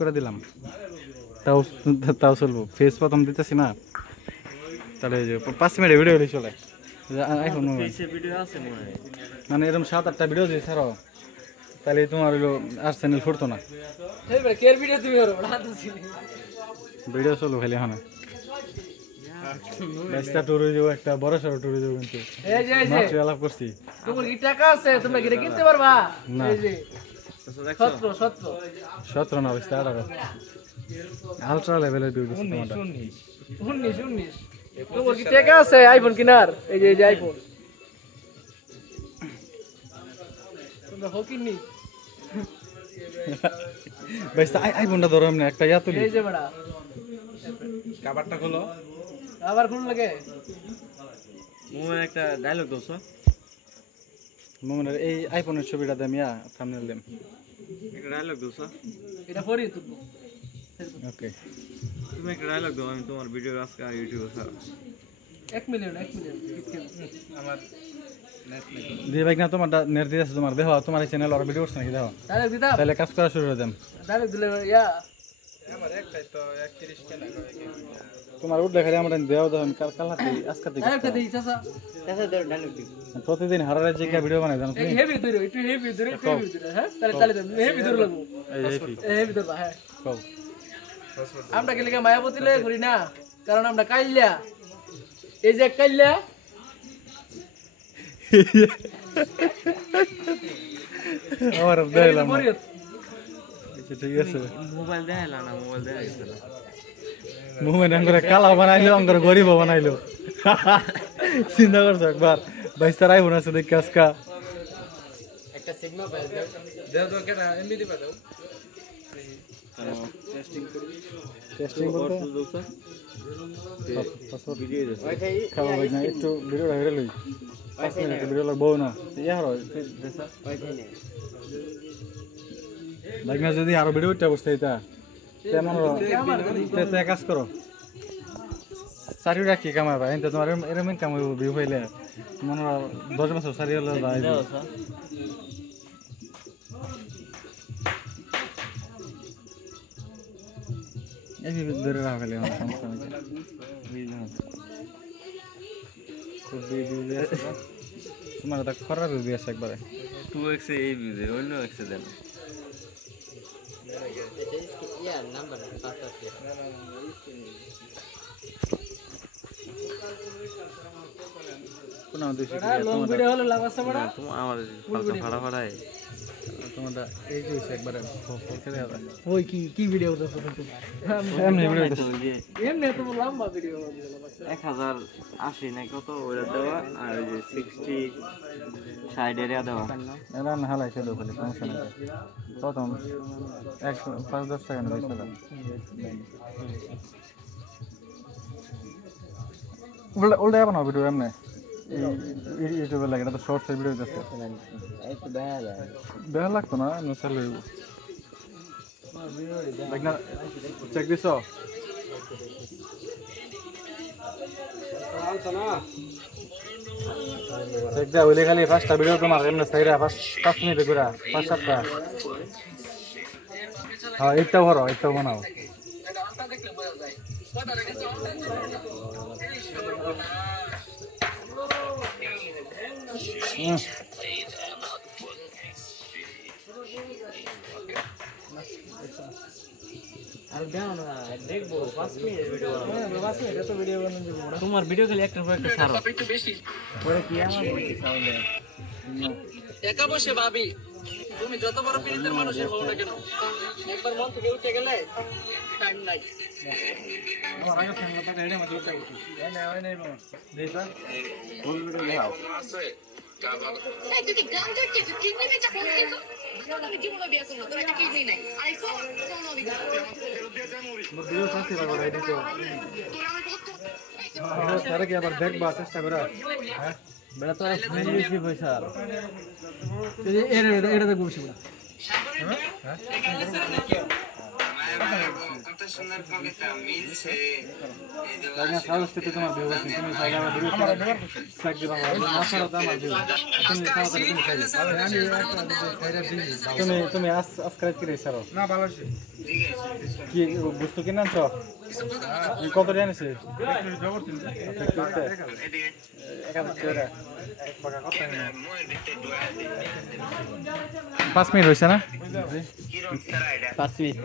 করে দিলাম, তাও তাও চলবো। ফেস প্রথম দিতেছি না, তাহলে 5 মিনিটের ভিডিও হলে চলে। আইফোন মানে এরকম 7-8টা ভিডিও যদি ছাড়ো, তাহলে তোমার হইলো আর চ্যানেল ফুটতো না। ভিডিও চলো খালি এখন একটা ট্যুর হয়ে যাবো, একটা বড় সড়ো ট্যুর হয়ে যাবো। কিন্তু মাত্র আলাপ করছি। তোমার কি টাকা আছে? তোমরা কি কিনতে পারবা? না, এই যে 17 না, 18 আলট্রা লেভেলের ভিডিও দিচ্ছি তোমার। 19 তোমার কি টাকা আছে আইফোন কেনার? এই যে আইফোন তোমরা হকিনি ভাই আইফোনটা ধরো এমনি একটা ইয়া তুলি। এই যে বড়া কভারটা খোলো, আবার খুল লাগে। মোমের একটা ডায়লগ দোস। মোমেনের এই আইফোনের ছবিটা দেম, ইয়া থাম্বনেল দেম, একটা ডায়লগ দোস। এটা পরে তুলবো। ওকে, তুমি একটা ডায়লগ দাও, আমি তোমার ভিডিও আজকে আর ইউটিউবে ছাড়ব। 1 মিলিয়ন আমার দি ভাই না তোমার নেট দিতেছে, তোমার দেখো তোমার এই চ্যানেল আর ভিডিও করছ নাকি দেখো, ডাইরেক্ট দিতা তাহলে কাজ করা শুরু করে দেম। ডাইরেক্ট দিলে ইয়া আমার একটাই তো 31 কে না তোমার উঠলে খালি আমরা দেও দেন কাল হাতে আজকে থেকে ডাইরেক্ট দেই চাচা ডায়লগ দিই। প্রতিদিন হারারে যে কা ভিডিও বানাই জানো এই তুমি? হেভি ধরে একটু হেভি ধরে হ্যাঁ তাহলে হেভি ধরে লাগবো। এই হেভি হেভি ধরবা হ্যাঁ। কও আমরা কি লাগা মায়াবতী লাগে ঘুরি না, কারণ আমরা কাইল্লা, এই যে কাইল্লা আমার দেখলাম মরিয়ত ঠিক আছে। মোবাইল দেখাইলা না, মোবাইল দেখাইছে না। মুভমেন্ট করে কালা বানাইলো, অঙ্গর গরিব বানাইলো। চিন্তা করছো একবার? 22 আইফোন আছে দেখি আজকা একটা সিগমা প্যাচ দাও দাও কেন এমবি দিবা দাও টেস্টিং করতে দোস। পাসওয়ার্ড ভিডিও দোস। খাওয়া ভাই না একটু ভিডিওটা হেরে লই। 5 মিনিট ভিডিও লাগবো না, ইয়া হলো দেসা ভাই না। যদি আরো ভিডিওটা বসতে এটা তেমন তে কাজ করো, সারিও রাখি কামাই ভাই। এতে তোমার এরকম ইনকাম হইব ভিউ পাইলে মনে 10 বছর সারি হলে যায়। এই ধরে রাখা খালি আমার সমস্যা নেই। খুব ভিউ আছে তোমার, এটা খারাপ ভিউ আছে একবারে। 2x এই ভিডিও অন্য x দেন। কোন দেশে লং ভিডিও হলো লাভ আছে বড়। তুমি আমার ফাড়া ফাড়াই তোমারটা এই যে একবারে ফোকাসে দেওয়া যায়। ওই কি ভিডিও করতেছ তুমি? এমনি ভিডিও এমনি তো লম্বা ভিডিও 1080 না কত ওরা দেওয়া, আর ওই যে 60 60 এরিয়া দেওয়া। এলা না হালাই ছিল খালি সমস্যা নেই। প্রথম 5-10 সেকেন্ড হইছিল। উল্টা বানাও ভিডিও এমনি ইউটিউবে লাগে, এটা তো শর্টস ভিডিও আছে। দেখা লাগতো না, এমনি চালু হইব। দেখ না, চেক দিছ চেক দেওয়া হইলে খালি 5টা ভিডিও তোমার এমনি চাইরা 5 মিনিট করে 5-7টা। হ্যাঁ এইটাও করো, এইটাও বানাও। আর দাও না, দেখবো 5 মিনিট ভিডিও বানাবো। 5 মিনিট এত ভিডিও বানানো যাবে না। তোমার ভিডিও খালি একটার পর একটা ছাড়ো। পরে কি আমার বলতে তাহলে একা বসে ভাবি, তুমি যত বড় পীড়িতের মানুষের হও না কেন, একবার মন থেকে উঠে গেলে টাইম নাই। আমার আগে ফোন করতে এনে মত উঠে উঠি এই নাই বাবা দেইছা কোন ভিডিও দেখাও। এই যদি গান ধরতে কিডনি বেচা ফোন কিন্তু আমি জীবনে বিয়ে করব, তোর একটা কিডনি নাই আইফোন ফোন হবে মোর ভিডিও সাথে লাগা রেডি তো এটা সারা কি আবার দেখবা চেষ্টা করা। হ্যাঁ বেটা তোরা ফোন দিছি পয়সা এটা দেখবো বেশি বড়। হ্যাঁ পড়াশোনার কবিতা মিলছে এই যে না সাহস থেকে তোমার ভিউ আছে তুমি সাইডে আমার ভিডিও আমার সাইড দিবা না ছাড়া তো আমার ভিউ তুমি সাথে তুমি সাইডে আমি সাইডে দিই তুমি সাবস্ক্রাইব করে ছাড়ো না ভালো আছে কি বস্তু কিনে আনছো কত টাকা নিছে জবর তিন এদিকে এখানে চলে এক টাকা কত মই দিতে দোয়া দিই 5 মিনিট হইছে না কিরণ ছাড়া এটা 5 মিনিট